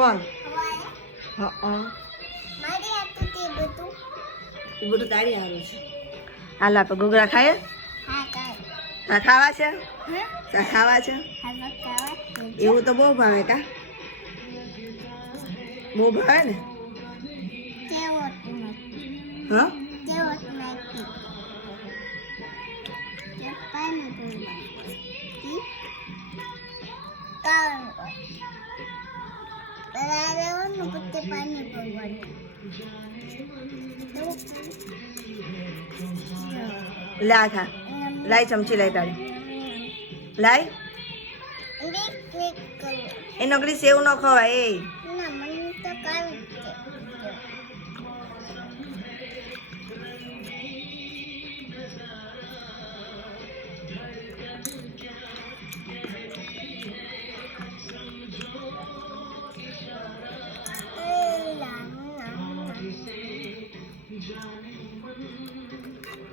કોણ? હવારે હા મારી હાથું તે બધું એ બધું તારી હારું છે. હાલ આપણે ઘૂઘરા ખાઈએ. હા કાય તા ખાવા છે? હા તા ખાવા છે? હા કાવા એવું તો બહુ ભાવે કા? બહુ ભાવે ને? કેવો તું હા કેવો નાખી જે પાણી પૂરી તી કાવ રારેવાનું કુત્તે પાણી પૂરી લે આ ખા. લાય ચમચી લાય તારી. લાય એ નકરી સેવ ન ખવાય એ. ના મને તો કાવ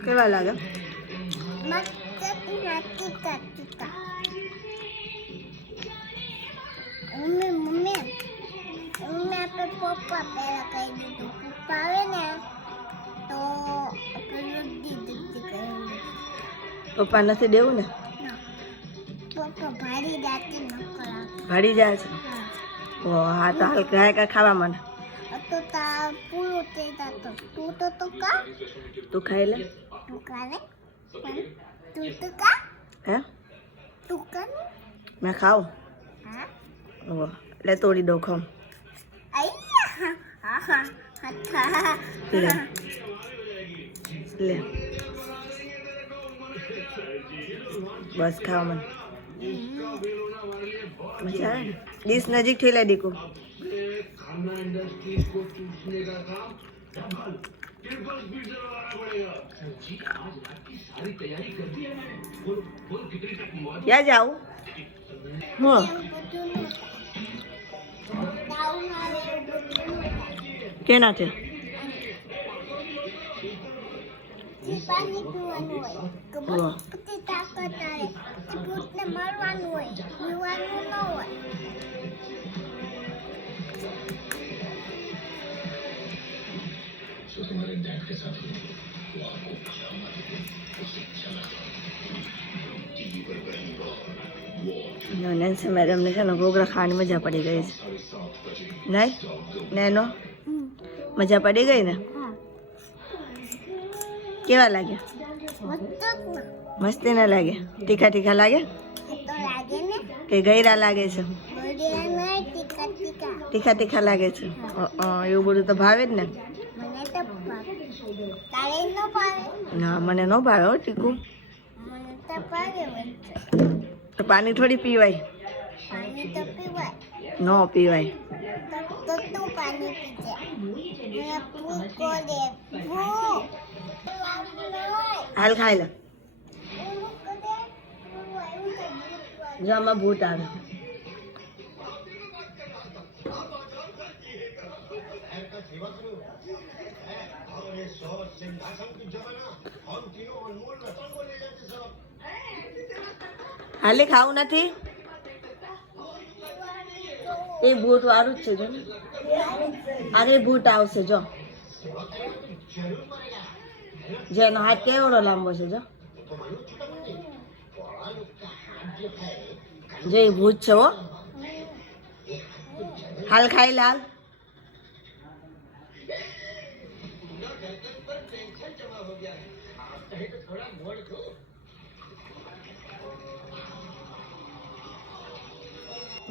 કેવા લાગે? મસ્ત નાતી કાતી મમ્મી મમ્મી મમ્મી આપણે પપ્પા પહેલા કહી દીધું પપ્પા આવે ને તો પેલું દીધું પપ્પા નથી દેવું ને? પપ્પા ભારી જાતી ન કરા ભાડી જાય છે. ઓ હા તો હાલ ગાય કા ખાવા મને. તો તા પૂરું તે જાતો તું તો કા તું ખાઈ લે. તું કાલે પણ તું તો કા હે તું કા મેં ખાવ. હા ઓ લે તોડી દો ખાવ. આઈ હા હા હા લે લે બસ ખાવ મને. મજા આવે ને? ડીશ નજીકથી લઈ દીકું. ક્યાં જાઉં? હા કેના છે? પાણી પીવાનું હોય તો બહુ તાકાત આવે તે ભૂતને મારવાનું હોય પીવાનું ન હોય નેન્સી મેડમને છે ને ઘૂઘરા ખાવાની મજા પડી ગઈ છે. નહીં નેનો મજા પડી ગઈ ને? હા કેવા લાગ્યા? મસ્તી ના લાગે? તીખા તીખા લાગે તો લાગે ને કે ગયરા લાગે છે? બોડિયા નહીં તીખા તીખા તીખા તીખા લાગે છે. એવું બધું તો ભાવે જ ને. મને તો ભાવે તારે ન ભાવે ના મને ન ભાવે હો તીખું. મને તો ભાવે તો પાણી થોડી પીવાય? પાણી તો પીવાય ન પીવાય. તો તું પાણી પીજે મને ભૂકો દે ભૂખ હાલ ખાઈ લે. જો આમાં ભૂત આવે. હાલે ખાવું નથી? એ ભૂત વાળું જ છે જો ને. અરે ભૂત આવશે જો. જેનો હાથ કેવડો લાંબો છે જો. જે ભૂત છે હો. હાલ ખાઈ લે હાલ.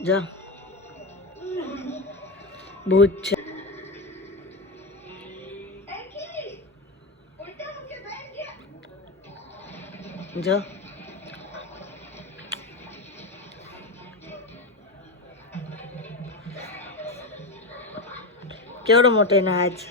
જો ભૂત છે. જો કેવડો મોટો એનો હાથ છે.